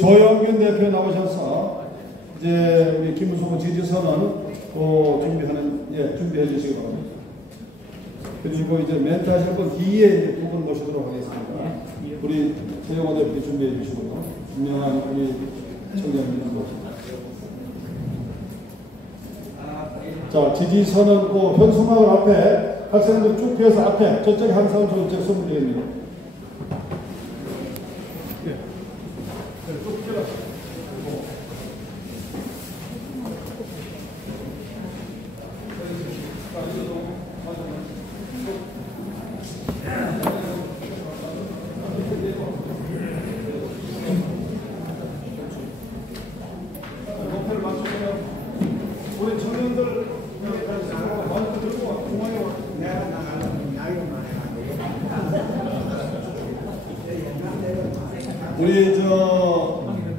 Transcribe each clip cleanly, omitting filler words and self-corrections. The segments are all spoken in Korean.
조영균 대표 나오셔서 이제 우리 김문수 지지선언 준비해 주시기 바랍니다. 그리고 이제 멘트 하실 분 뒤에 이제 두 분 모시도록 하겠습니다. 우리 최영호 대표 준비해 주시고요. 분명한 우리 청년들 모십니다. 자, 지지선언 현수막을 앞에 학생들 쭉 펴서 앞에 저쪽에 항상 저쪽 선물드립니다.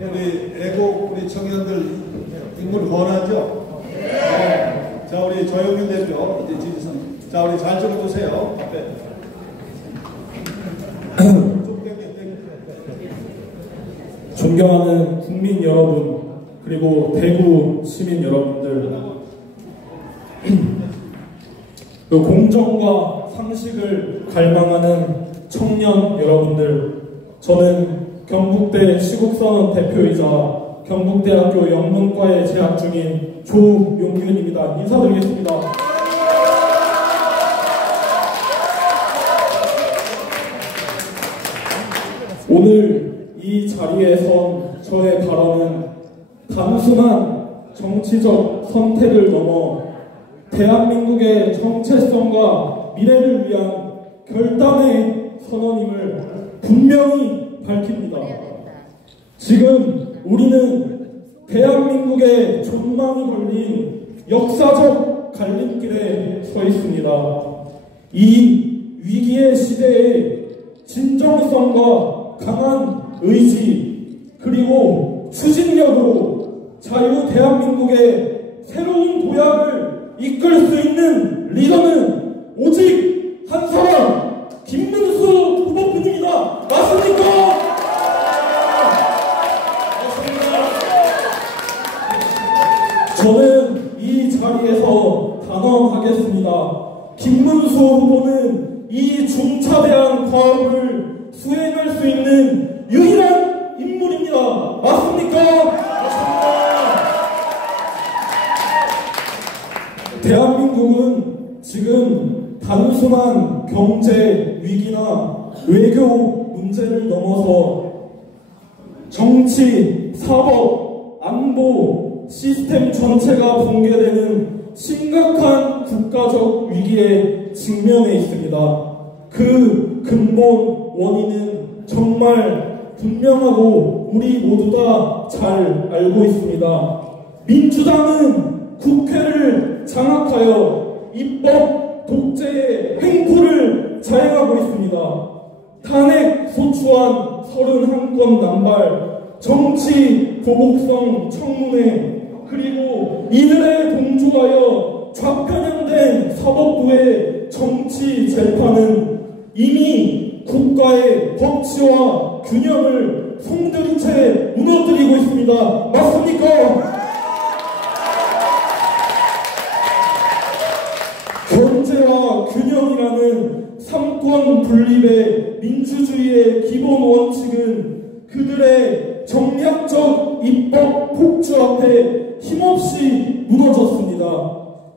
우리 애국 우리 청년들 인물 권하죠? 네. 자, 우리 조영균 대표 이제 지지선. 자, 우리 잘 적어주세요. 앞에. 존경하는 국민 여러분, 그리고 대구 시민 여러분들, 공정과 상식을 갈망하는 청년 여러분들, 저는 경북대 시국선언 대표이자 경북대학교 영문과에 재학 중인 조용균입니다. 인사드리겠습니다. 오늘 이 자리에 선 저의 발언은 단순한 정치적 선택을 넘어 대한민국의 정체성과 미래를 위한 결단의 선언임을 분명히 밝힙니다. 지금 우리는 대한민국의 존망이 걸린 역사적 갈림길에 서 있습니다. 이 위기의 시대에 진정성과 강한 의지 그리고 추진력으로 자유 대한민국의 새로운 도약을 이끌 수 있는 리더는 오직 한 사람, 김문수 후보뿐입니다. 맞습니까? 맞습니다. 저는 이 자리에서 단언하겠습니다. 김문수 후보는 이 중차대한 과업을 수행할 수 있는 유일한 인물입니다. 맞습니까? 맞습니다. 대한민국은 지금 단순한 경제 위기나 외교 문제를 넘어서 정치, 사법, 안보 시스템 전체가 붕괴되는 심각한 국가적 위기에 직면해 있습니다. 그 근본 원인은 정말 분명하고 우리 모두 다 잘 알고 있습니다. 민주당은 국회를 장악하여 입법 독재의 횡포를 자행하고 있습니다. 탄핵 소추안 31건 남발, 정치 보복성 청문회, 그리고 이들에 동조하여 좌편향된 사법부의 정치 재판은 이미 국가의 법치와 균형을 송두리째 무너뜨리고 있습니다. 맞습니까? 경제와 균형이라는 삼권 분립의 민주주의의 기본 원칙은 그들의 정략적 입법 폭주 앞에 힘없이 무너졌습니다.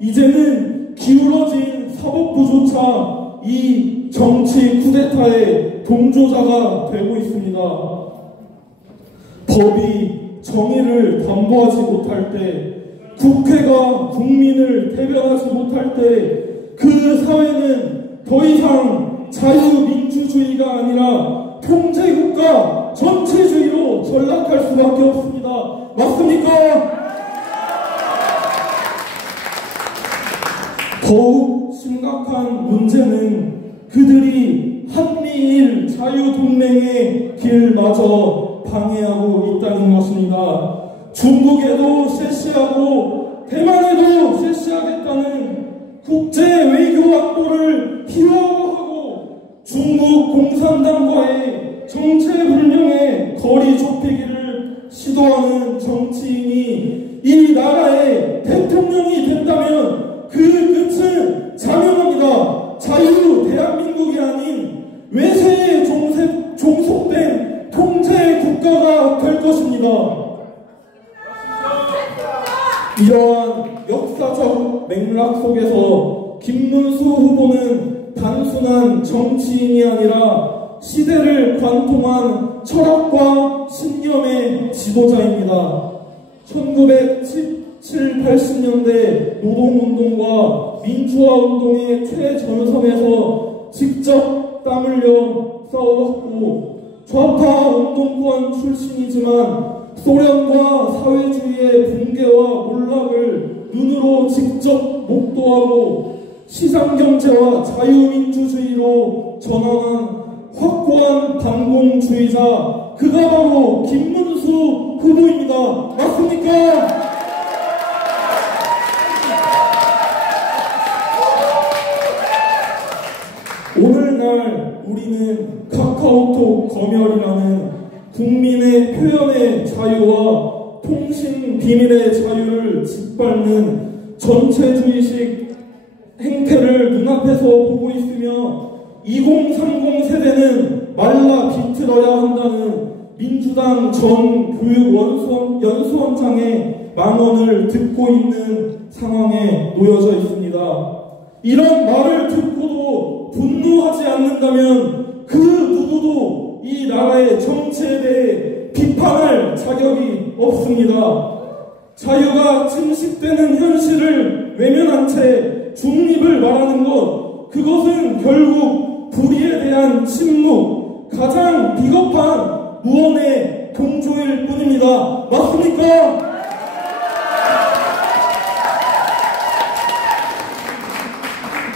이제는 기울어진 사법부조차 이 정치 쿠데타의 동조자가 되고 있습니다. 법이 정의를 담보하지 못할 때, 국회가 국민을 대변하지 못할 때 그 사회는 더 이상 자유민주주의가 아니라 통제국가 전체주의로 전락할 수밖에 없습니다. 맞습니까? 더욱 심각한 문제는 그들이 한미일 자유동맹의 길마저 방해하고 있다는 것입니다. 중국에도 실시하고 대만에도 실시하겠다는 국제 외교 안보를 희화화하고 중국 공산당과의 정체불명의 거리 좁히기를 지도하는 정치인이 이 나라의 대통령이 된다면 그 끝은 자명합니다. 자유 대한민국이 아닌 외세에 종속된 통제 국가가 될 것입니다. 이러한 역사적 맥락 속에서 김문수 후보는 단순한 정치인이 아니라 시대를 관통한 철학과 신념의 지도자입니다. 1970, 80년대 노동운동과 민주화운동의 최전선에서 직접 땀 흘려 싸워왔고 좌파 운동권 출신이지만 소련과 사회주의의 붕괴와 몰락을 눈으로 직접 목도하고 시장경제와 자유민주주의로 전환한 확고한 반공주의자, 그가 바로 김문수 후보입니다. 맞습니까? 오늘날 우리는 카카오톡 검열이라는 국민의 표현의 자유와 통신 비밀의 자유를 짓밟는 전체주의식 행태를 눈앞에서 보고 있으며 2030 세대는 말라 비틀어야 한다는 민주당 전 교육연수원장의 만원을 듣고 있는 상황에 놓여져 있습니다. 이런 말을 듣고도 분노하지 않는다면 그 누구도 이 나라의 정치에 대해 비판할 자격이 없습니다. 자유가 침식되는 현실을 외면한 채 중립을 말하는 것, 그것은 결국 불의에 대한 침묵, 가장 비겁한 무언의 동조일 뿐입니다. 맞습니까?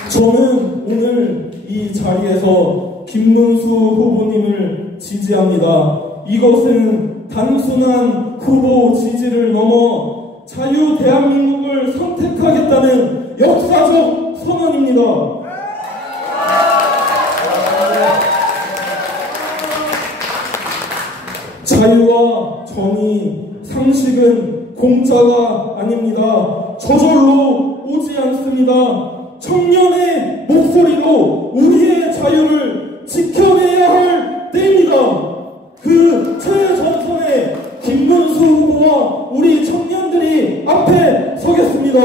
저는 오늘 이 자리에서 김문수 후보님을 지지합니다. 이것은 단순한 후보 지지를 넘어 자유 대한민국을 선택하겠다는 역사적 선언입니다. 자유와 정의, 상식은 공짜가 아닙니다. 저절로 오지 않습니다. 청년의 목소리로 우리의 자유를 지켜내야 할 때입니다. 그 최전선에 김문수 후보와 우리 청년들이 앞에 서겠습니다.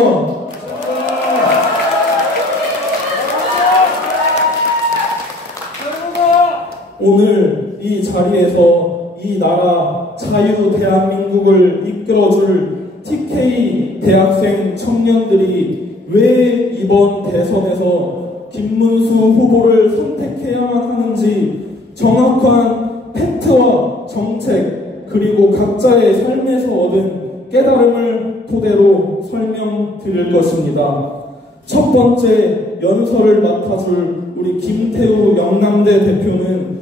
오늘 이 자리에서 이 나라 자유 대한민국을 이끌어줄 TK 대학생 청년들이 왜 이번 대선에서 김문수 후보를 선택해야만 하는지 정확한 팩트와 정책, 그리고 각자의 삶에서 얻은 깨달음을 토대로 설명드릴 것입니다. 첫 번째 연설을 맡아줄 우리 김태우 영남대 대표는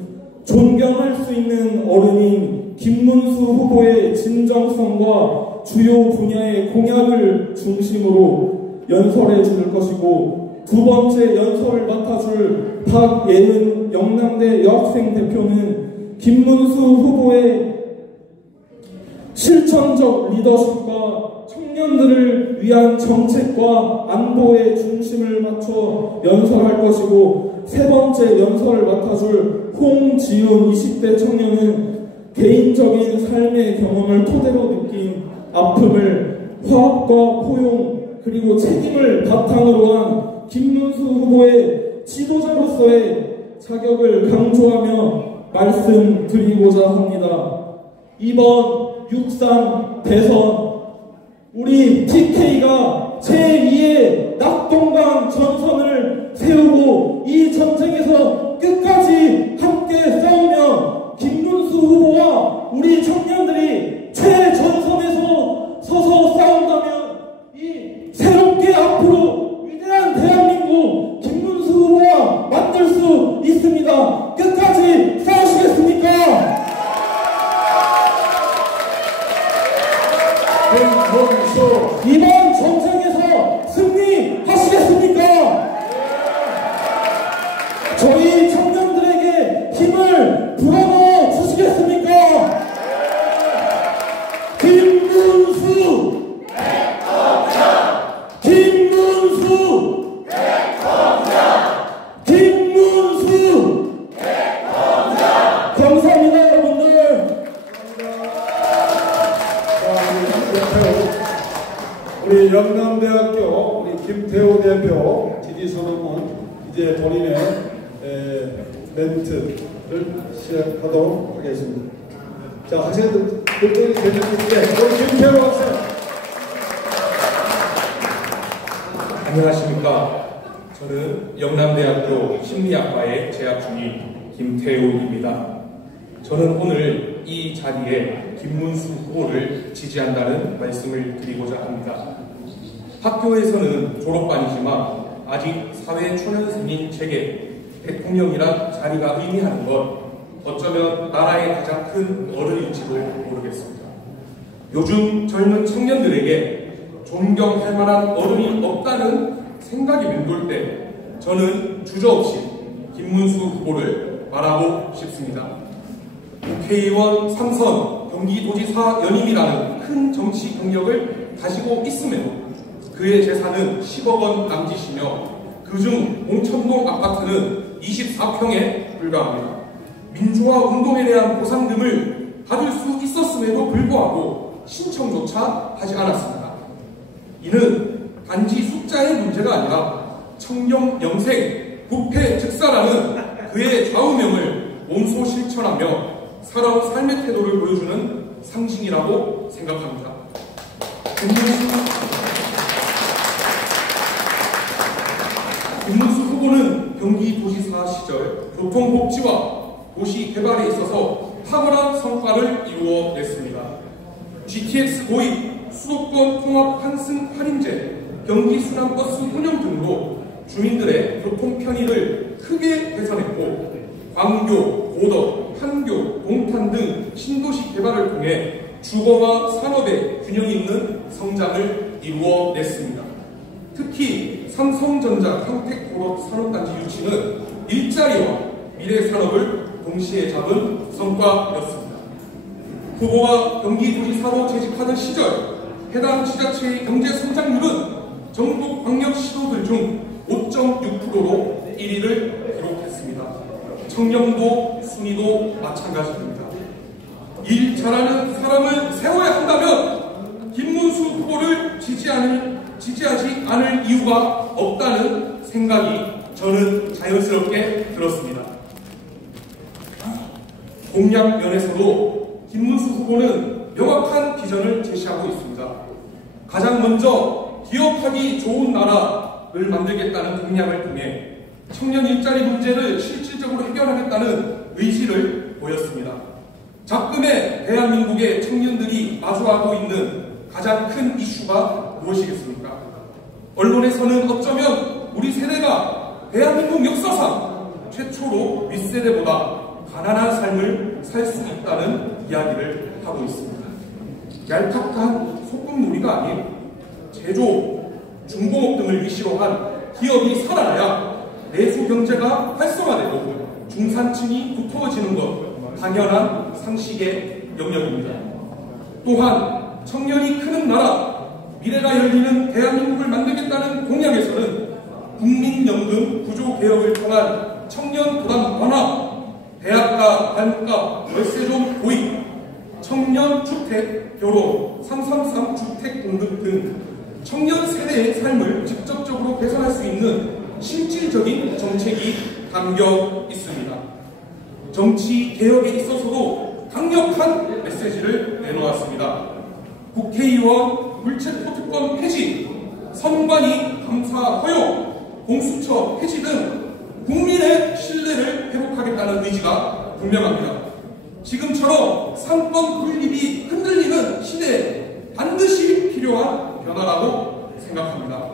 존경할 수 있는 어른인 김문수 후보의 진정성과 주요 분야의 공약을 중심으로 연설해 줄 것이고, 두 번째 연설을 맡아줄 박예은 영남대 여학생 대표는 김문수 후보의 실천적 리더십과 청년들을 위한 정책과 안보에 중심을 맞춰 연설할 것이고, 세 번째 연설을 맡아줄 홍지훈 20대 청년은 개인적인 삶의 경험을 토대로 느낀 아픔을 화합과 포용 그리고 책임을 바탕으로 한 김문수 후보의 지도자로서의 자격을 강조하며 말씀드리고자 합니다. 이번 6.3 대선 우리 TK가 제2의 낙동강 전선을 세우고 이 전쟁에서 끝까지 함께 싸우며 김문수 후보와 우리 청년들이 최전선에서 서서 싸운다면 이 새롭게 앞으로 위대한 대한민국 김문수 후보와 만들 수 있습니다. 끝까지 싸우시겠습니까? 이번 전쟁에서 승리하시겠습니까? 저희 청년들에게 힘을 불어넣어 주시겠습니까? 우리 영남대학교 우리 김태우 대표 지지선언문 이제 본인의 멘트를 시작하도록 하겠습니다. 자, 학생들 불편이 되는 분께 우리 김태우 학생. 안녕하십니까. 저는 영남대학교 심리학과에 재학 중인 김태우입니다. 저는 오늘 이 자리에 김문수 후보를 지지한다는 말씀을 드리고자 합니다. 학교에서는 졸업반이지만 아직 사회 초년생인 제게 대통령이란 자리가 의미하는 것, 어쩌면 나라의 가장 큰 어른일지도 모르겠습니다. 요즘 젊은 청년들에게 존경할 만한 어른이 없다는 생각이 맴돌 때 저는 주저없이 김문수 후보를 말하고 싶습니다. 국회의원 3선 경기도지사 연임이라는 큰 정치 경력을 가지고 있음에도 그의 재산은 10억 원 남짓이며 그중 공천동 아파트는 24평에 불과합니다. 민주화 운동에 대한 보상 등을 받을 수 있었음에도 불구하고 신청조차 하지 않았습니다. 이는 단지 숫자의 문제가 아니라 청렴 영생, 부패 즉사라는 그의 좌우명을 몸소 실천하며 살아온 삶의 태도를 보여주는 상징이라고 생각합니다. 김문수 후보는 경기도지사 시절 교통복지와 도시개발에 있어서 탁월한 성과를 이루어냈습니다. GTX 도입, 수도권 통합 환승 할인제, 경기순환버스 운영 등으로 주민들의 교통 편의를 크게 개선했고 광교, 고덕, 판교, 동탄 등 신도시 개발을 통해 주거와 산업의 균형 있는 성장을 이루어냈습니다. 특히 삼성전자 평택고덕 산업단지 유치는 일자리와 미래 산업을 동시에 잡은 성과였습니다. 후보가 경기도지사로 재직하던 시절 해당 지자체의 경제 성장률은 전국 광역시도들 중 5.6%로 1위를 기록했습니다. 청렴도 순위도 마찬가지입니다. 일 잘하는 사람을 세워야 한다면 김문수 후보를 지지하지 않을 이유가 없다는 생각이 저는 자연스럽게 들었습니다. 공약 면에서도 김문수 후보는 명확한 비전을 제시하고 있습니다. 가장 먼저 기업하기 좋은 나라를 만들겠다는 공약을 통해 청년 일자리 문제를 실질적으로 해결하겠다는 의지를 보였습니다. 작금의 대한민국의 청년들이 마주하고 있는 가장 큰 이슈가 무엇이겠습니까? 언론에서는 어쩌면 우리 세대가 대한민국 역사상 최초로 윗세대보다 가난한 삶을 살 수 있다는 이야기를 하고 있습니다. 얄팍한 소꿉놀이가 아닌 제조, 중공업 등을 위시로 한 기업이 살아나야 내수 경제가 활성화되고 중산층이 두터워지는 것 당연한 상식의 영역입니다. 또한 청년이 크는 나라, 미래가 열리는 대한민국을 만들겠다는 공약에서는 국민연금 구조개혁을 통한 청년 부담 완화, 대학가, 단가, 월세좀 도입, 청년 주택, 결혼, 333 주택 공급 등 청년 세대의 삶을 직접적으로 개선할 수 있는 실질적인 정책이 담겨 있습니다. 정치 개혁에 있어서도 강력한 메시지를 내놓았습니다. 국회의원 물체포 특권 폐지, 선관위 감사 허용, 공수처 폐지 등 국민의 신뢰를 회복하겠다는 의지가 분명합니다. 지금처럼 상권 분립이 흔들리는 시대에 반드시 필요한 변화라고 생각합니다.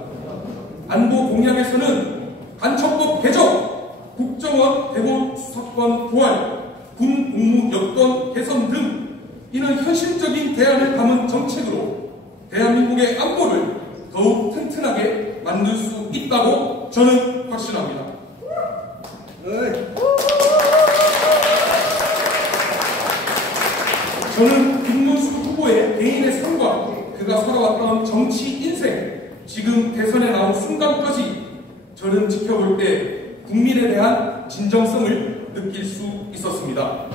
안보 공약에서는 간첩법 개정, 국정원 대본수사권 부활, 군 복무 여건 개선 등 이는 현실적인 대안을 담은 정책으로 대한민국의 안보를 더욱 튼튼하게 만들 수 있다고 저는 확신합니다. 저는 김문수 후보의 개인의 삶과 그가 살아왔던 정치 인생, 지금 대선에 나온 순간까지 저는 지켜볼 때 국민에 대한 진정성을 느낄 수 있었습니다.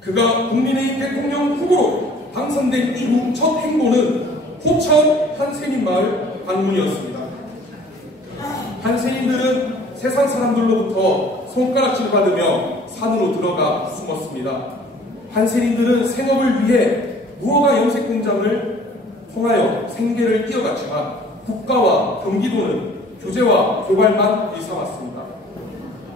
그가 국민의 대통령 후보로 당선된 이후 첫 행보는 포천 한센인 마을 방문이었습니다. 한센인들은 세상 사람들로부터 손가락질 받으며 산으로 들어가 숨었습니다. 한센인들은 생업을 위해 무허가 염색 공장을 통하여 생계를 이어갔지만 국가와 경기도는 규제와 고발만 일삼았습니다.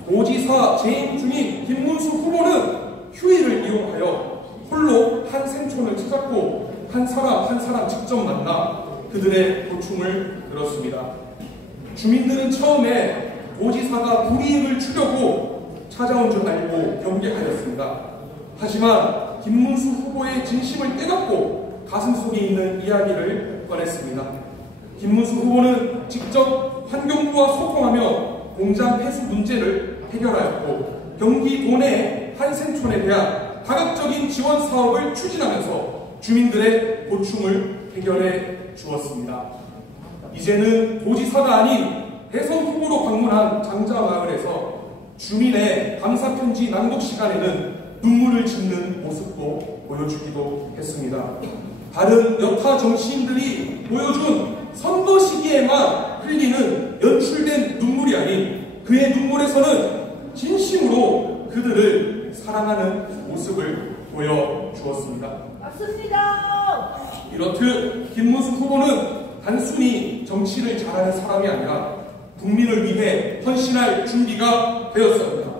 도지사 재임 중인 김문수 후보는 휴일을 이용하여 홀로 한 생촌을 찾았고 한 사람 직접 만나 그들의 고충을 들었습니다. 주민들은 처음에 도지사가 불이익을 주려고 찾아온 줄 알고 경계하였습니다. 하지만 김문수 후보의 진심을 깨닫고 가슴속에 있는 이야기를 꺼냈습니다. 김문수 후보는 직접 환경부와 소통하며 공장 폐수 문제를 해결하였고 경기도 내 한센촌에 대한 다각적인 지원 사업을 추진하면서 주민들의 고충을 해결해 주었습니다. 이제는 도지사가 아닌 대선 후보로 방문한 장자마을에서 주민의 감사편지 낭독 시간에는 눈물을 짓는 모습도 보여주기도 했습니다. 다른 여타 정치인들이 보여준 선거 시기에만 흘리는 연출된 눈물이 아닌 그의 눈물에서는 진심으로 그들을 사랑하는 모습을 보여주었습니다. 맞습니다. 이렇듯 김문수 후보는 단순히 정치를 잘하는 사람이 아니라 국민을 위해 헌신할 준비가 되었습니다.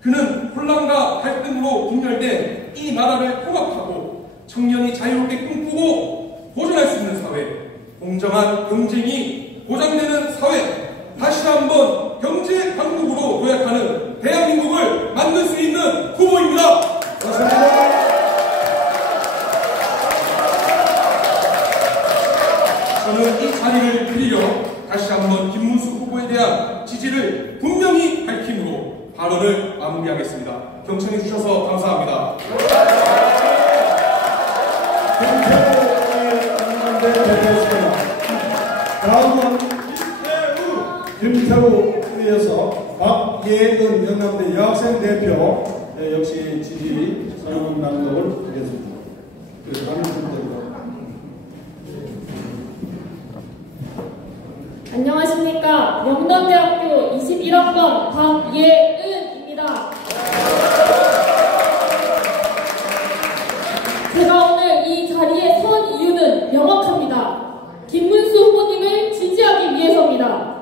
그는 혼란과 갈등으로 분열된 이 나라를 통합하고 청년이 자유롭게 꿈꾸고 도전할 수 있는 사회, 공정한 경쟁이 보장되는 사회, 다시 한번 경제 강국으로 도약하는 대한민국을 만들 수 있는 후보입니다. 감사합니다. 저는 이 자리를 빌려 다시 한번 김문수 후보에 대한 지지를 분명히 밝힘으로 발언을 마무리하겠습니다. 경청해 주셔서 감사합니다. 다음은 김태우에 이어서 박예은 영남대 여학생 대표 역시 지지 선언 낭독을 하겠습니다. 안녕하십니까. 명동대학교 21학번 박예은입니다. 제가 오늘 이 자리에 선 이유는 명확합니다. 김문수 후보님을 지지하기 위해서입니다.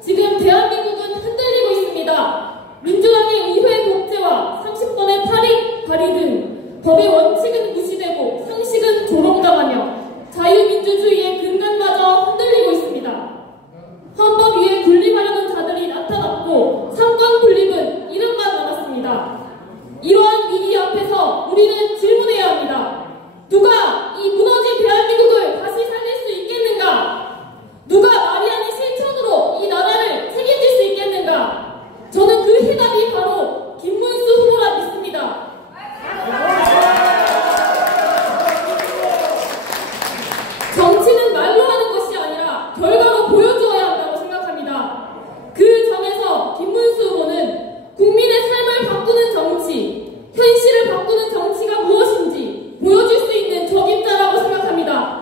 지금 대한민국은 흔들리고 있습니다. 민주당의 의회 독재와 30번의 발의 등 법의 원칙은 무시되고 상식은 조롱당하며 자유민주주의의 근간마저 흔들리고 있습니다. 헌법 위에 군림하려는 자들이 나타났고 삼권 분립은 이름만 남았습니다. 이러한 위기 앞에서 우리는 질문해야 합니다. 누가 이 무너진 대한민국을 다시 살릴 수 있겠는가? 누가 말이 아닌 실천으로 이 나라를 책임질 수 있겠는가? 저는 그 해답이 바로 김문수 후보라 믿습니다. 정치는 말로 하는 것이 아니라 결과로 보여주어야 한다고 생각합니다. 그 점에서 김문수 후보는 국민의 삶을 바꾸는 정치, 현실을 바꾸는 정치가 무엇인지 보여줄 수 있는 적임자라고 생각합니다.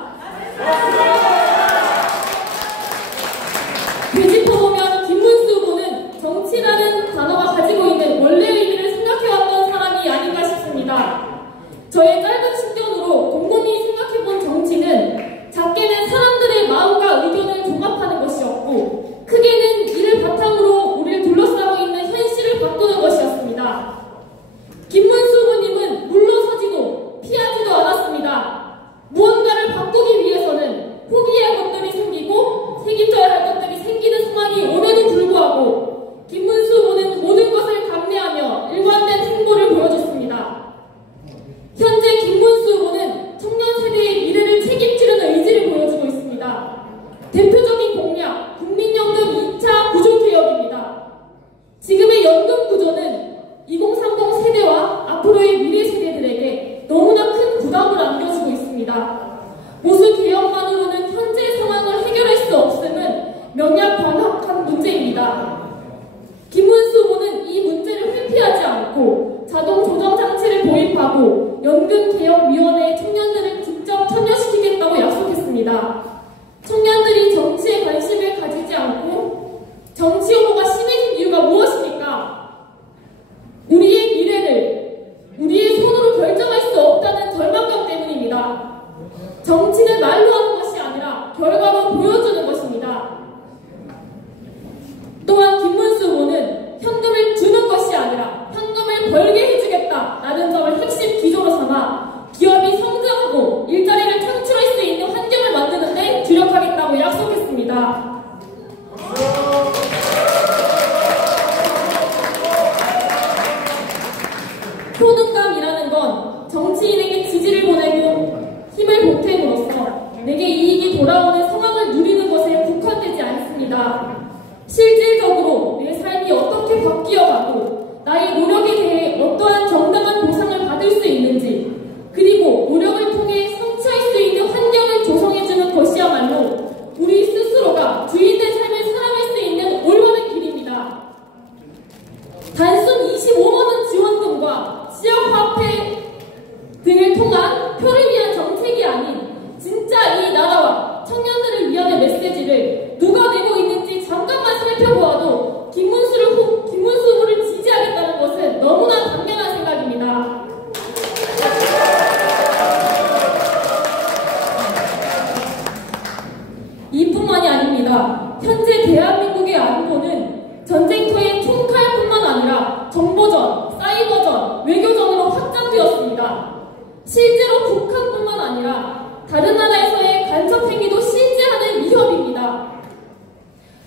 되짚어보면 김문수 후보는 정치라는 단어가 가지고 있는 원래의 의미를 생각해왔던 사람이 아닌가 싶습니다. 저의 짧은 신경으로 곰곰이 생각해본 정치는 작게는 사람들의 마음과 의견을 종합하는 것이었고 크게는 이를 바탕으로 우리를 둘러싸고 있는 현실을 바꾸는 것이었습니다. 김문수 후보님은 물러서지도 피하지도 않았습니다. 무언가를 바꾸기 위해서는 포기해야 할 것들이 생기고 책임져야 할 것들이 생기는 상황이 옴에도 불구하고 김문수 후보는 모든 것을 감내하며 일관된 행보를 보여줬습니다. 현재 김문수 후보는 청년 세대의 미래를 책임지려는 의지를 보여주고 있습니다. 대표적인 공약, 국민연금 2차 구조개혁입니다. 지금의 연금 구조는 2030 세대와 앞으로의 미래 세대들에게 너무나 큰 부담을 안겨주고 있습니다. 보수 개혁만으로는 현재 상황을 해결할 수 없음은 명약관학한 문제입니다. 김문수 후보는 이 문제를 회피하지 않고 자동 조정 장치를 도입하고 연금개혁위원회에 청년들을 직접 참여시키겠다고 약속했습니다. 있습니다. 청년들이 정치에 관심을 가지지 않고 정치 혐오가 심해진 이유가 무엇입니까? 우리의 미래를 우리의 손으로 결정할 수 없다는 절망감 때문입니다. 정치는 말로 하는 것이 아니라 결과로 보여주는 것입니다. 또한 김문수 후보는 현금을 주는 것이 아니라 현금을 벌게 해주겠다라는 점을 핵심 기조로 삼아 기업이 성장하고 일자리를 창출할 수 있는 환경을 만드는 데 주력하겠다고 약속했습니다. 효능감이라는 건 정치인에게 지지를 보내고 힘을 보탬으로써 내게 이익이 돌아오는 상황을 누리는 것에 국한되지 않습니다. 실질적으로 내 삶이 어떻게 바뀌어가고 나의 노력에 대해 어떠한 정당한 보상을 받을 수 있는지, 그리고 노력을 통해 성취할 수 있는 환경을 조성해주는 것이야말로 우리 스스로가 주인된 삶을 살아갈 수 있는 올바른 길입니다. 단순 25만원 지원금과 지역화폐 등을 통한 표를 위한 정책이 아닌 진짜 이 나라와 청년들을 위한 메시지를 누가 내고 있는지 잠깐만 살펴보아도 김문수 후보를 지지하겠다는 것은 너무나 당연한 생각입니다. 이뿐만이 아닙니다. 현재 대한민국의 안보는 전쟁터의 총칼뿐만 아니라 정보전, 사이버전, 외교전으로 확장되었습니다. 실제로 북한뿐만 아니라 다른 나라에서의 간첩 행위도 실제하는 위협입니다.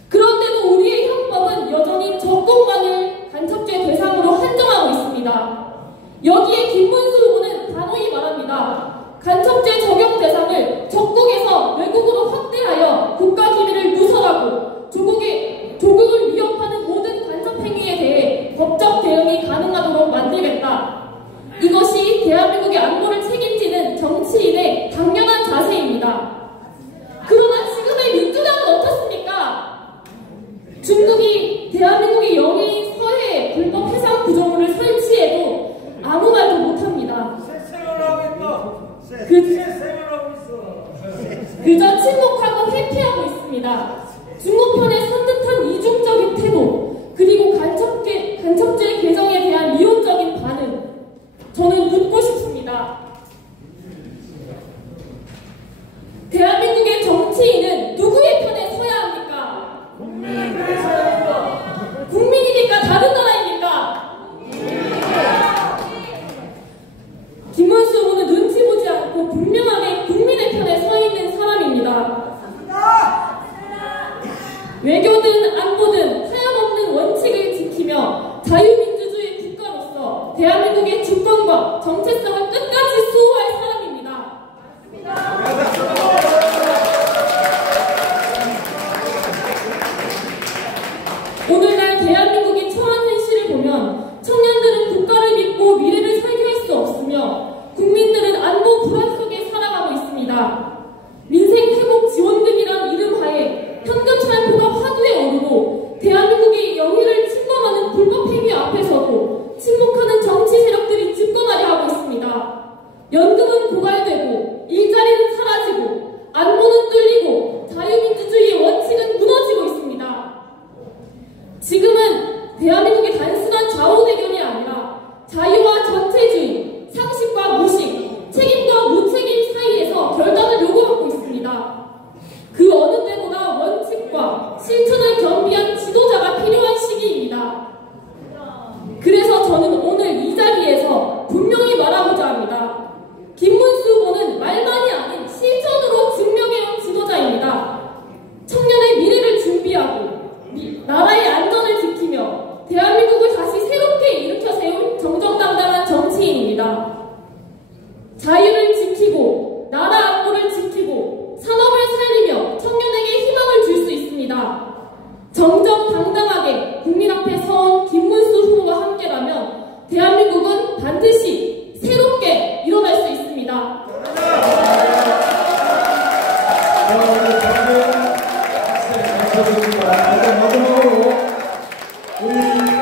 그런데도 우리의 형법은 여전히 적공만을 간첩죄 대상으로 한정하고 있습니다. 여기에 김문수 후보는 단호히 말합니다. 간첩죄 적용 대상을 적국에서 외국으로 확대하여 국가 기밀을 누설하고 조국을 위협하는 모든 간첩 행위에 대해 법적 대응이 가능하도록 만들겠다. 이것이 대한민국의 안보를 책임지는 정치인의 당연한 자세입니다. 그러나 지금의 민주당은 어떻습니까? 중국이 대한민국의 영해인 서해에 불법 해상 구조물을 설치해도 아무 말도 못합니다. 그저 침묵하고 회피하고 있습니다. 중국편의 선뜻한 이중적인 태도, 그리고 간첩죄 개정에 대한 이론적인 반응, 저는 묻고 싶습니다. 대한민국의 정치인은 누구의 편에 서야 합니까? 국민이니까 다른 나라입니까? 김문수 후보는 눈치 보지 않고 분명하게 국민의 편에 서 있는 사람입니다. 외교든 안보든 하염없는 원칙을 지키며 자유민주주의 국가로서 대한민국의 주권과 정체성을 끝까지 수호할 사람입니다. 오늘날 대한민국이 처한 현실을 보면 청년들은 국가를 믿고 미래를 설계할 수 없으며 국민들은 안보 불안 속에 살아가고 있습니다. 민생회복 지원금이란 이름하에 현금 살포가 화두에 오르고 대한민국의 영유를 침범하는 불법 행위 앞에서도 침묵하는 정치 세력들이 집권하려 하고 있습니다. 연금은 고갈되고 일자리는 사라지고 안보는 뚫리고 자유민주주의의 원칙은 무너지고 있습니다. 지금은 대한민국의 단순한 좌우 대결이 아니라 자유와 전체주의, 상식과 무식, 책임과 무책임 사이에서 결단을 요구받고 있습니다. 그 어느 때보다 원칙과 실천을 겸비한 지도자가 필요한 시기입니다. 그래서 저는 오늘 이 자리에서 분명히 말하고자 합니다. 김문수 후보는 말만이 아닌 실천으로 증명해온 지도자입니다. 청년의 미래를 준비하고 나라의 안전을 지키며 대한민국을 다시 새롭게 일으켜 세운 정정당당한 정치인입니다. 자유를 지키고 나라 안보를 지키고 산업을 살리며 청년에게 희망을 줄 수 있습니다. 정정당당하게 국민 앞에 서온 김문수 후보와 함께라면 대한민국은 반드시 새롭게 일어날 수 있습니다. 마지막으로 우리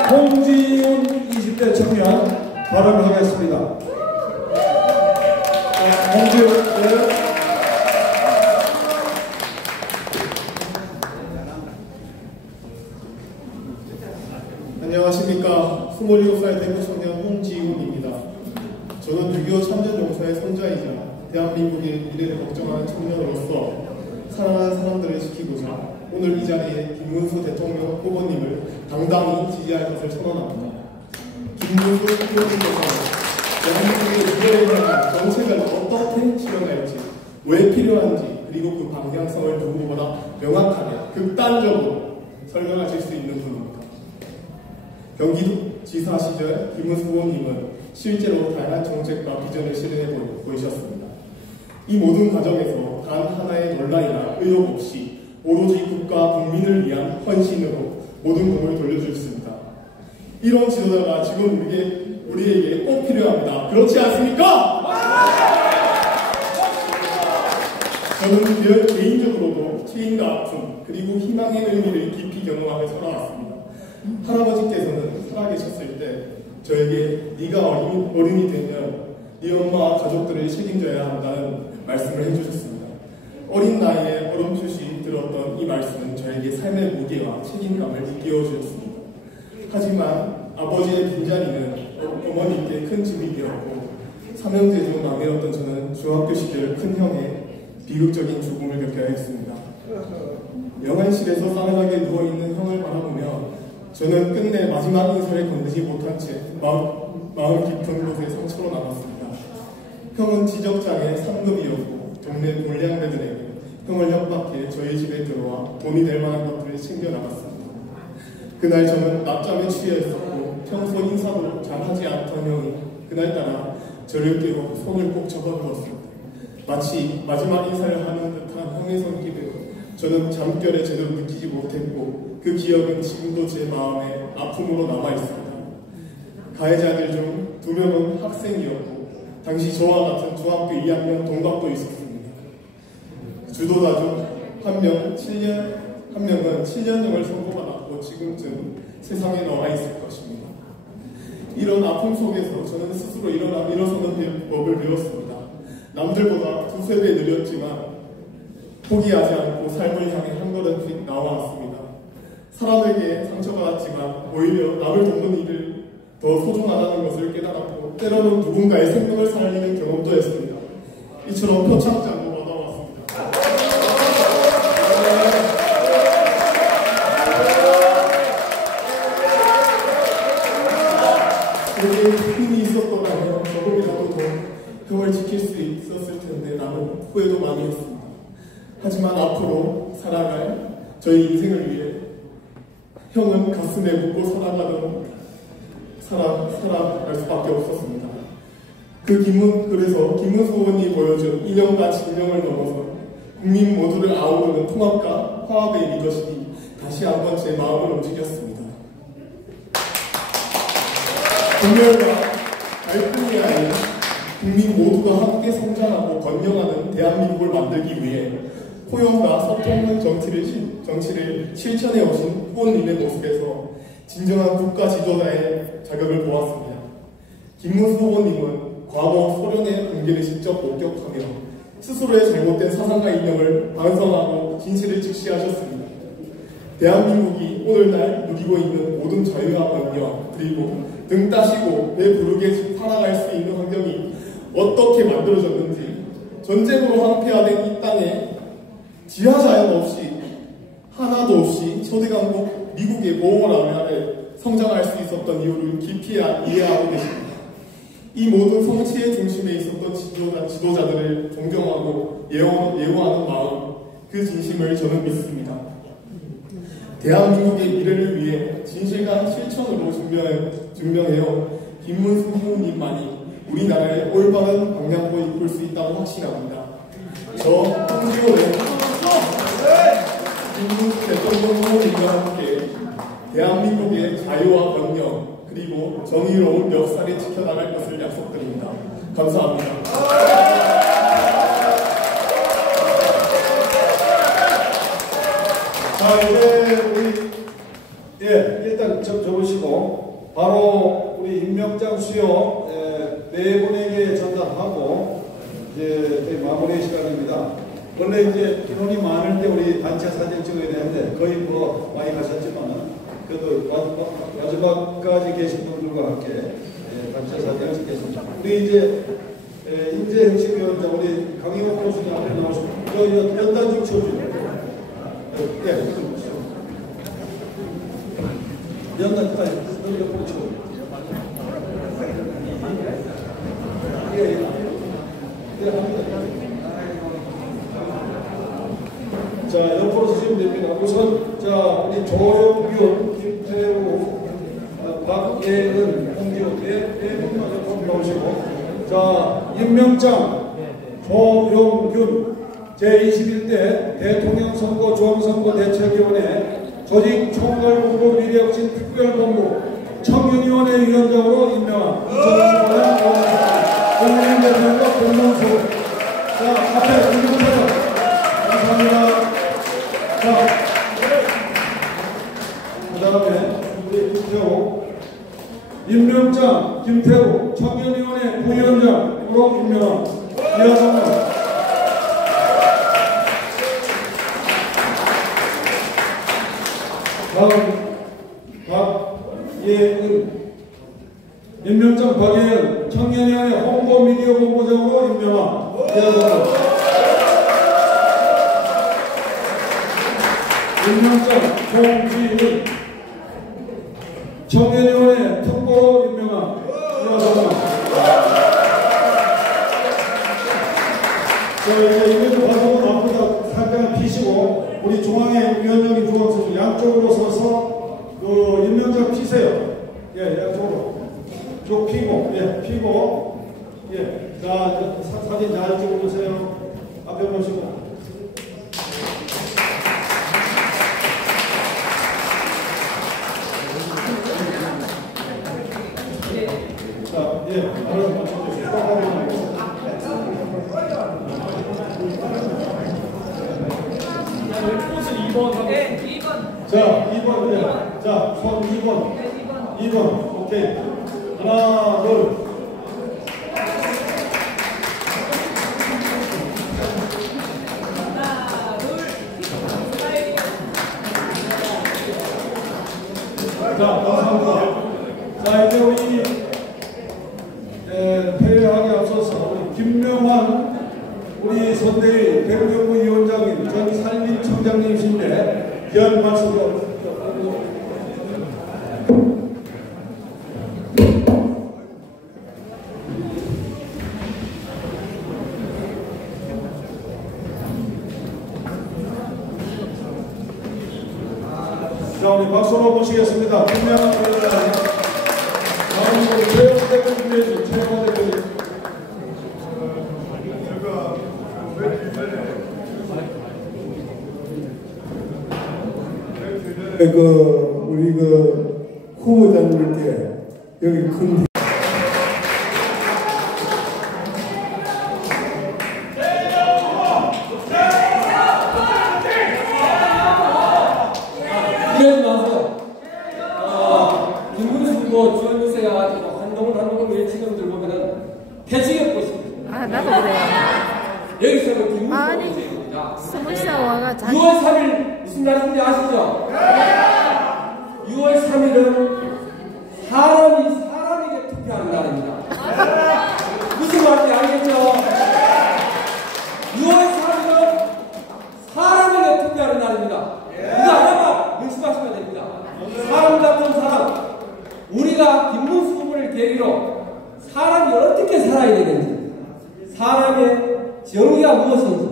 홍지윤 20대 청년 발언하겠습니다. 홍지윤, 네. 27살 대구 청년 홍지훈입니다. 저는 6.25 참전용사의 손자이자 대한민국의 미래를 걱정하는 청년으로서 사랑하는 사람들을 지키고자 오늘 이 자리에 김문수 대통령 후보님을 당당히 지지할 것을 선언합니다. 김문수 후보님께서는 대한민국의 미래에 대한 정책을 어떻게 실현할지, 왜 필요한지, 그리고 그 방향성을 누구보다 명확하게, 극단적으로 설명하실 수 있는 분입니다. 경기도지사 시절 김문수 후보님은 실제로 다양한 정책과 비전을 실현해 보이셨습니다. 이 모든 과정에서 단 하나의 논란이나 의혹 없이 오로지 국가 국민을 위한 헌신으로 모든 공을 돌려주셨습니다. 이런 지도자가 지금 우리에게 꼭 필요합니다. 그렇지 않습니까? 저는 개인적으로도 체인과 아픔 그리고 희망의 의미를 깊이 경험하며 살아왔습니다. 할아버지께서는 살아계셨을 때 저에게 네가 어른이 되면 네 엄마와 가족들을 책임져야 한다는 말씀을 해주셨습니다. 어린 나이에 어렴풋이 들었던 이 말씀은 저에게 삶의 무게와 책임감을 일깨워주셨습니다. 하지만 아버지의 빈자리는 어머니께 큰 짐이 되었고 삼형제 중 막내였던 저는 중학교 시절 큰형의 비극적인 죽음을 겪어야 했습니다. 영안실에서 싸늘하게 누워있는 형을 바라보며 저는 끝내 마지막 인사를 건네지 못한 채 마음 깊은 곳에 상처로 남았습니다. 형은 지적장애 3급이었고 동네 불량배들에게 형을 협박해 저희 집에 들어와 돈이 될 만한 것들을 챙겨 나갔습니다. 그날 저는 낮잠에 취해 있었고 평소 인사도 잘하지 않던 형이 그날따라 저를 깨워 손을 꼭 잡아주었습니다. 마치 마지막 인사를 하는 듯한 형의 손길을 저는 잠결에 제대로 느끼지 못했고 그 기억은 지금도 제 마음에 아픔으로 남아있습니다. 가해자들 중 2명은 학생이었고 당시 저와 같은 중학교 2학년 동갑도 있었습니다. 주도자 중 한 명은 7년형을 선고받았고 지금쯤 세상에 나와 있을 것입니다. 이런 아픔 속에서 저는 스스로 일어서는 법을 배웠습니다. 남들보다 2~3배 느렸지만 포기하지 않고 삶을 향해 한 걸음씩 나와왔습니다. 사람에게 상처받았지만 오히려 남을 돕는 일을 더 소중하다는 것을 깨달았고 때로는 누군가의 생명을 살리는 경험도 했습니다. 이처럼 표창장도 받아왔습니다. 그에게 힘이 있었더라면 조금이라도 더 형을 지킬 수 있었을 텐데 라는 후회도 많이 했습니다. 하지만 앞으로 살아갈 저희 인생을 위해 형은 가슴에 묻고 살아갈 수밖에 없었습니다. 그래서 김문수 의원이 보여준 이념과 진영을 넘어서 국민 모두를 아우르는 통합과 화합의 리더십이 다시 한번 제 마음을 움직였습니다. 분열과 갈등이 아닌 국민 모두가 함께 성장하고 번영하는 대한민국을 만들기 위해 포용과 소통의 정치를 실천해 오신 후보님의 모습에서 진정한 국가 지도자의 자격을 보았습니다. 김문수 후보님은 과거 소련의 붕괴를 직접 목격하며 스스로의 잘못된 사상과 이념을 반성하고 진실을 직시하셨습니다. 대한민국이 오늘날 누리고 있는 모든 자유와 번영 그리고 등 따시고 배 부르게 살아갈 수 있는 환경이 어떻게 만들어졌는지 전쟁으로 황폐화된 이 땅에 지하자연 없이 하나도 없이 초대강국 미국의 보호라면 아래 성장할 수 있었던 이유를 깊이 이해하고 계십니다. 이 모든 성취의 중심에 있었던 지도자들을 존경하고 예우하는 마음, 그 진심을 저는 믿습니다. 대한민국의 미래를 위해 진실과 실천으로 증명해온 김문수 후보님만이 우리나라의 올바른 방향으로 이끌 수 있다고 확신합니다. 저 홍지호의 김문수 대통령 후보님과 함께 대한민국의 자유와 번영 그리고 정의로운 역사를 지켜나갈 것을 약속드립니다. 감사합니다. 자, 이제 우리 일단 적으시고 바로 우리 임명장 수여 네 분에게 전달하고 이제 저희 마무리 시간입니다. 원래 이제 인원이 많을 때 우리 단체 사진 찍어야 되는데 거의 뭐 많이 가셨지만은 그래도 마지막까지 계신 분들 분들과 함께 단체 사진을 찍겠습니다. 우리 이제 인재혁신위원장 우리 강희옥 교수님 앞에 나오시고 연단 좀 쳐주세요. 연단까지 옆으로 쳐주세요. 자, 옆으로 서시면 됩니다. 우선, 자, 우리 조영균, 김태우, 박예은, 홍지호, 네 분만 옆으로 나오시고, 자, 임명장, 조영균, 제21대 대통령 선거 중앙선거 대책위원회 조직 총괄본부 미래혁신 특별본부 청년위원회 위원장으로 임명한 2025년 국민 대통령과 공동수. 자, 앞에 김문태요. 감사합니다. 자, 그 다음에 우리 김태우, 임명장 김태우 청년위원회 부위원장으로 임명한 이하정은. 다음 박예은, 임명장 박예은 청년위원회 홍보미디어 본부장으로 임명한 이하정은. 임명장 송지은 청년위원회 특보로 임명한 이하정은. 자, 이제 이벤트 과정은 앞보다 살짝 피시고 우리 중앙에 위원장님 중앙선 양쪽으로 서서 그 임명장 피세요. 예, 양쪽으로 쭉 피고, 예, 피고, 예. 자, 사진 잘 찍어보세요. 앞에 보시고. 자, 예, 알아서 맞춰주세요. 자, 2번, 네. 자, 손 2번. 2번, 오케이. 하나, 둘. 자, 감사합니다. 자, 이제 우리 퇴회하기 앞서서 우리 김명환 우리 선대위 대구경무위원장님 전 산림청장님이신데 귀한 말씀을 자, 우리 박수로 모시겠습니다. 김명환 위원장. 다음 우리 최영 대표 준비해주세요. 최영 대표님. 우리 후보자님께 여기 큰 이러지 마세요. 김문수 후보 주연유세 가가지고 한동훈 외치는 분들 보면은 대치게 보십니다. 아, 나도 그래. 여기서는 김문수 아니, 후보입니다. 스물살 와가 6월 3일 무슨 날인지 아시죠? 6월 3일은 사람에게 투표하는 날입니다. 무슨 말인지 알겠죠? 6월 3일은 사람에게 투표하는 날입니다. 이거 하나만 명심하시면 됩니다. 사람 같은 사람, 우리가 김문수 후보를 계기로 사람이 어떻게 살아야 되는지, 사람의 정의가 무엇인지,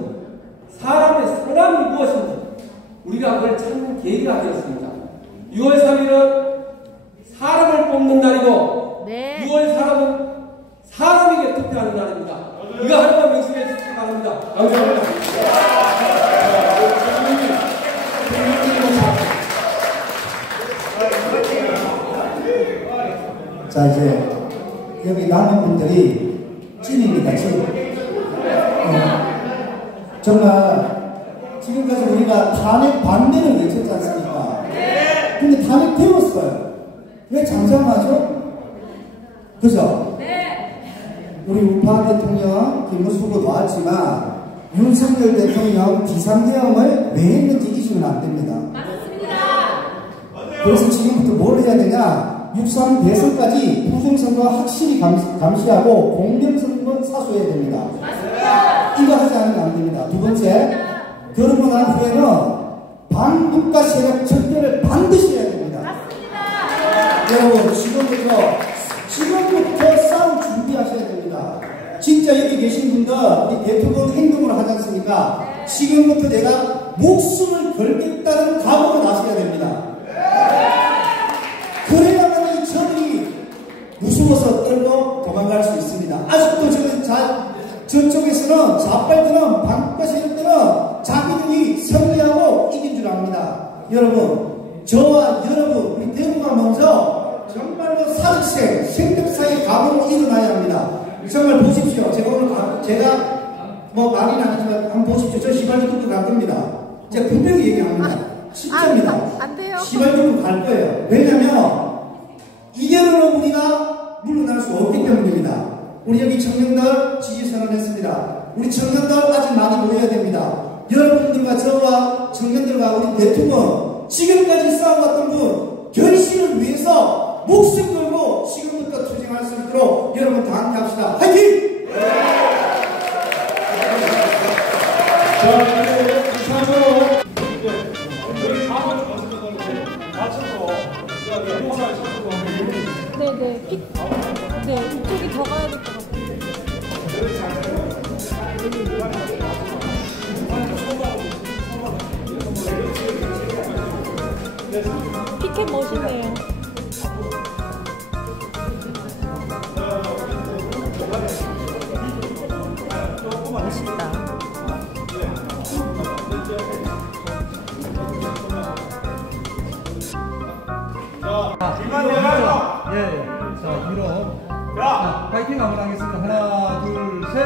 사람의 선함이 무엇인지 우리가 그걸 찾는 계기가 되었습니다. 6월 3일은 사람을 뽑는 날이고, 네. 6월 3일은 사람에게 투표하는 날입니다. 이거 하나만 명심해 주시기 바랍니다. 감사합니다. 자, 이제 여기 남은 분들이 찐입니다. 찐. 정말 지금까지 우리가 탄핵 반대를 외쳤지 않습니까? 근데 탄핵 되었어요. 왜 잠잠하죠? 그죠? 우리 우파 대통령 김문수 후보 나왔지만 윤석열 대통령 비상계엄을 왜 했는지 잊으면 안 됩니다. 맞습니다. 그래서 지금부터 뭘 해야 되냐? 육상 대선까지 부정선거 확실히 감시하고 공정선거 사수해야 됩니다. 이거 하지 않으면 안 됩니다. 두 번째, 그러고 난 후에는 반국가 세력 척결을 반드시 해야 됩니다. 여러분, 지금부터 싸움 준비하셔야 됩니다. 진짜 여기 계신 분들, 우리 대통령 행동을 하지 않습니까? 지금부터 내가 목숨을 걸겠다는 각오로 나서야 됩니다. 그래야만 이 저들이 무서워서 떨고 도망갈 수 있습니다. 아직도 저쪽에서는 좌빨들은 반국가 세력들은 자기들이 승리하고 이긴 줄 압니다. 여러분, 저와 여러분, 우리 대구가 먼저 정말로 사직생, 생ገብ사의 각오로 일어나야 합니다. 정말 보십시오. 제가 뭐 말이 나지만 한번 보십시오. 저 시발주도 갈 겁니다. 제가 분명히 얘기합니다. 진짜입니다. 안 돼요. 시발주도 갈 거예요. 왜냐면 이대로는 우리가 물러날 수 없기 때문입니다. 우리 여기 청년들 지지 선언했습니다. 우리 청년들 아직 많이 모여야 됩니다. 여러분들과 저와 청년들과 우리 대통령 지금까지 싸워왔던 분 결실을 위해서 목숨 걸고 지금부터 투쟁할 수 있도록 여러분 다 함께 합시다. 화이팅! 네, 이쪽이 더 가야 될 것 같아요. 피켓 멋있네요. 멋있다. 자, 위로. 자, 파이팅 한번 하겠습니다. 하나, 둘, 셋.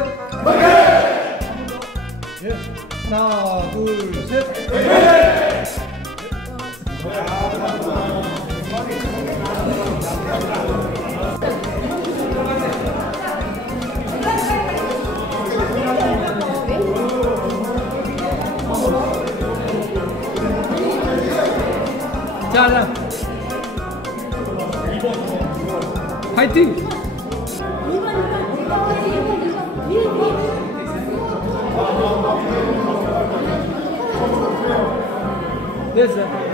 예. 하나, 둘, 셋. 자. 파이팅! 됐어.